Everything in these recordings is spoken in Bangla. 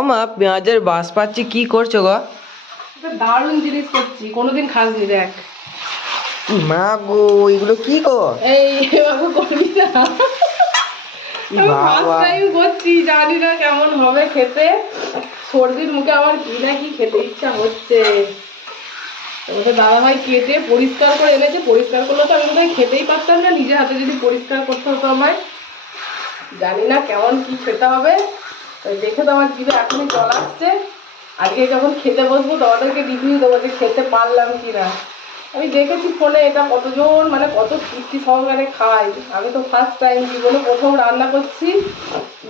আমা পেঁয়াজের বাস পাচ্ছি, কি করছো গো? দারুণ জিনিস করছি, কোনোদিন খাসনি। দেখ মা গো, এগুলো কি গো? এই এভাবে করবি না। আমি ফার্স্ট টাইম করছি, জানি না কেমন হবে খেতে। সর্দির মুখে আমার কি না কি খেতে ইচ্ছা হচ্ছে। তোমাদের দাদা ভাই কেটে পরিষ্কার করে এনেছে, পরিষ্কার করলে তো আমি বোধহয় খেতেই পারতাম না, নিজের হাতে যদি পরিষ্কার করতে হতো আমায়। জানি না কেমন কি খেতে হবে, দেখে তো আমার জিভে এখনই জল আসছে। আজকে যখন খেতে বসবো তোমাদেরকে রিভিউ দেবো যে খেতে পারলাম কিনা। আমি দেখেছি ফোনে এটা কতজন মানে কত তৃপ্তি সহকারে খায়, আমি তো ফার্স্ট টাইম জীবনে প্রথম রান্না করছি,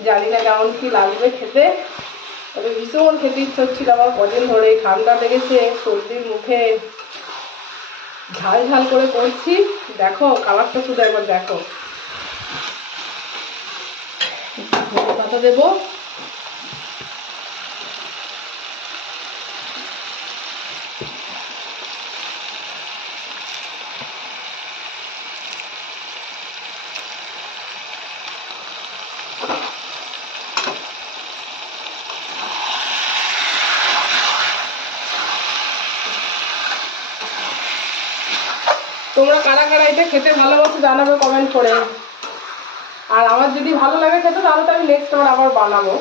জানি না কেমন কি লাগবে খেতে। তবে ভীষণ খেতে ইচ্ছে হচ্ছিল আমার কদিন ধরে, ঠান্ডা লেগেছে, সর্দির মুখে ঝাল ঝাল করে করছি। দেখো কালারটা শুধু একবার দেখো। ধনে পাতা দেবো, তোমরা কারা কারা এটা খেতে ভালোবাসো জানাবে কমেন্ট করে। আর আমার যদি ভালো লাগে খেতে তাহলে তো আমি নেক্সট আবার বানাবো,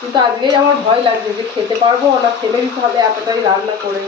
কিন্তু আজকেই আমার ভয় লাগছে যে খেতে পারবো না ফেলে দিতে হবে এতটাই রান্না করে।